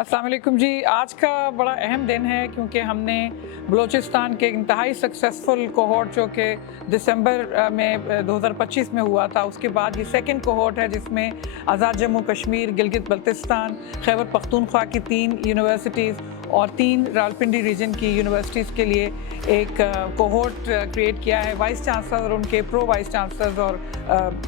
अस्सलाम वालेकुम जी। आज का बड़ा अहम दिन है क्योंकि हमने बलूचिस्तान के इंतहाई सक्सेसफुल कोहॉर्ट जो कि दिसंबर में 2025 में हुआ था, उसके बाद ये सेकंड कोहॉर्ट है जिसमें आज़ाद जम्मू कश्मीर, गिलगित बल्तिस्तान, खैबर पख्तूनख्वा की 3 यूनिवर्सिटीज़ और 3 रावलपिंडी रीजन की यूनिवर्सिटीज़ के लिए एक कोहॉर्ट क्रिएट किया है वाइस चांसलर और उनके प्रो वाइस चांसलर्स और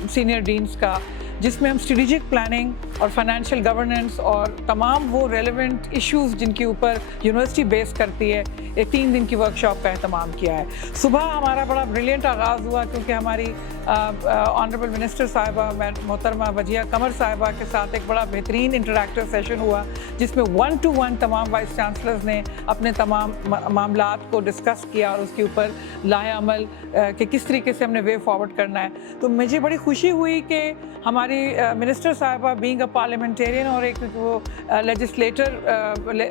सीनियर डीन्स का, जिसमें हम स्ट्रेटेजिक प्लानिंग और फाइनेंशियल गवर्नेंस और तमाम वो रेलेवेंट इश्यूज़ जिनके ऊपर यूनिवर्सिटी बेस करती है, एक 3 दिन की वर्कशॉप का अहतमाम किया है। सुबह हमारा बड़ा ब्रिलियंट आगाज़ हुआ क्योंकि हमारी ऑनरेबल मिनिस्टर साहिबा मोहतरमा वजिया कमर साहिबा के साथ एक बड़ा बेहतरीन इंटरैक्टिव सेशन हुआ जिसमें 1 to 1 तमाम वाइस चांसलर्स ने अपने तमाम मामलात को डिस्कस किया और उसके ऊपर लाए अमल कि किस तरीके से हमने वे फॉरवर्ड करना है। तो मुझे बड़ी खुशी हुई कि हमारी मिनिस्टर साहिबा बीइंग अ पार्लियामेंटेरियन और एक वो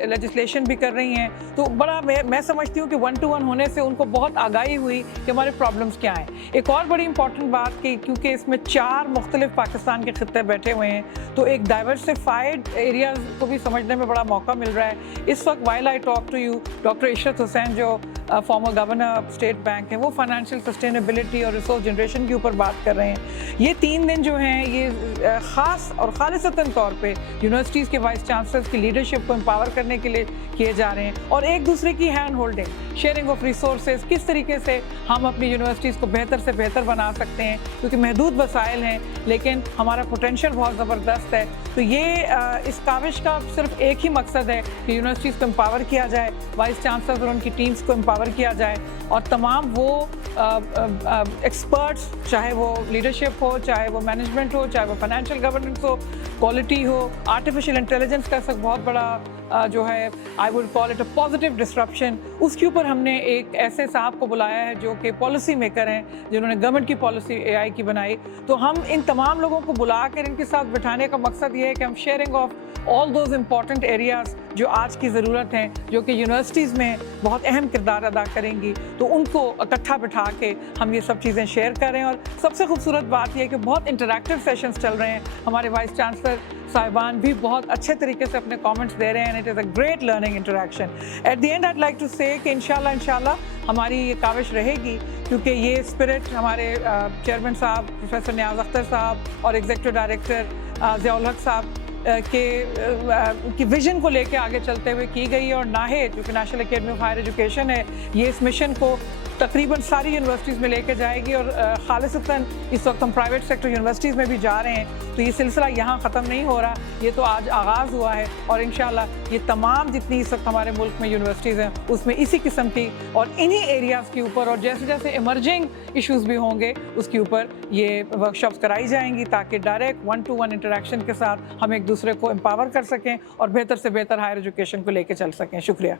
लेजिस्लेशन भी कर रही हैं, तो बड़ा मैं समझती हूँ कि 1 to 1 होने से उनको बहुत आगाही हुई कि हमारे प्रॉब्लम्स क्या हैं। एक और बड़ी इंपॉर्टेंट बात कि क्योंकि इसमें 4 मुख्तलिफ पाकिस्तान के खित्ते बैठे हुए हैं, तो एक डाइवर्सिफाइड एरियाज को भी समझने में बड़ा मौका मिल रहा है। इस वक्त while I talk to you, doctor Ishrat Hussain जो फॉर्मर गवर्नर स्टेट बैंक है, वो फाइनेंशियल सस्टेनेबिलिटी और रिसोर्स जनरेशन के ऊपर बात कर रहे हैं। ये 3 दिन जो हैं ये ख़ास और खालिसतन तौर पे यूनिवर्सिटीज़ के वाइस चांसलर्स की लीडरशिप को एम्पावर करने के लिए किए जा रहे हैं और एक दूसरे की hand holding, sharing of resources, किस तरीके से हम अपनी यूनिवर्सिटीज़ को बेहतर से बेहतर बना सकते हैं, क्योंकि महदूद वसाइल हैं लेकिन हमारा पोटेंशियल बहुत ज़बरदस्त है। तो ये इस काविश का सिर्फ एक ही मकसद है कि यूनिवर्सिटीज़ को एम्पावर किया जाए, वाइस चांसलर्स और उनकी टीम्स को एम्पावर किया जाए और तमाम वो एक्सपर्ट्स, चाहे वो लीडरशिप हो, चाहे वो मैनेजमेंट हो, चाहे वो फाइनेंशियल गवर्नेंस हो, क्वालिटी हो, आर्टिफिशियल इंटेलिजेंस का एक बहुत बड़ा जो है I would call it a positive disruption, उसके ऊपर हमने एक ऐसे साहब को बुलाया है जो कि पॉलिसी मेकर हैं, जिन्होंने गवर्नमेंट की पॉलिसी एआई की बनाई। तो हम इन तमाम लोगों को बुलाकर इनके साथ बिठाने का मकसद ये है कि हम sharing of all those important areas जो आज की ज़रूरत हैं, जो कि यूनिवर्सिटीज़ में बहुत अहम किरदार अदा करेंगी, तो उनको इकट्ठा बिठा के हम ये सब चीज़ें शेयर कर रहे हैं। और सबसे खूबसूरत बात यह है कि बहुत इंटरैक्टिव सेशंस चल रहे हैं, हमारे वाइस चांसलर साहिबान भी बहुत अच्छे तरीके से अपने कमेंट्स दे रहे हैं। It is a great learning interaction. At the end I like to say कि इंशाल्लाह हमारी ये काविश रहेगी, क्योंकि ये स्पिरिट हमारे चेयरमैन साहब प्रोफेसर नियाज़ अख्तर साहब और एग्जीक्यूटिव डायरेक्टर ज़ियाउल हक साहब की विज़न को लेके आगे चलते हुए की गई है। और नाहेद जो कि National Academy of Higher Education है, ये इस मिशन को तकरीबन सारी यूनिवर्सिटीज़ में लेके जाएगी और खालिसतन इस वक्त हम प्राइवेट सेक्टर यूनिवर्सिटीज़ में भी जा रहे हैं। तो ये सिलसिला यहाँ ख़त्म नहीं हो रहा, ये तो आज आगाज़ हुआ है और इंशाल्लाह ये तमाम जितनी इस वक्त हमारे मुल्क में यूनिवर्सिटीज़ हैं उसमें इसी किस्म की और इन्हीं एरियाज़ के ऊपर और जैसे जैसे इमर्जिंग इशूज़ भी होंगे उसके ऊपर ये वर्कशॉप्स कराई जाएंगी, ताकि डायरेक्ट 1 to 1 इंटरेक्शन के साथ हम एक दूसरे को एम्पावर कर सकें और बेहतर से बेहतर हायर एजुकेशन को लेके चल सकें। शुक्रिया।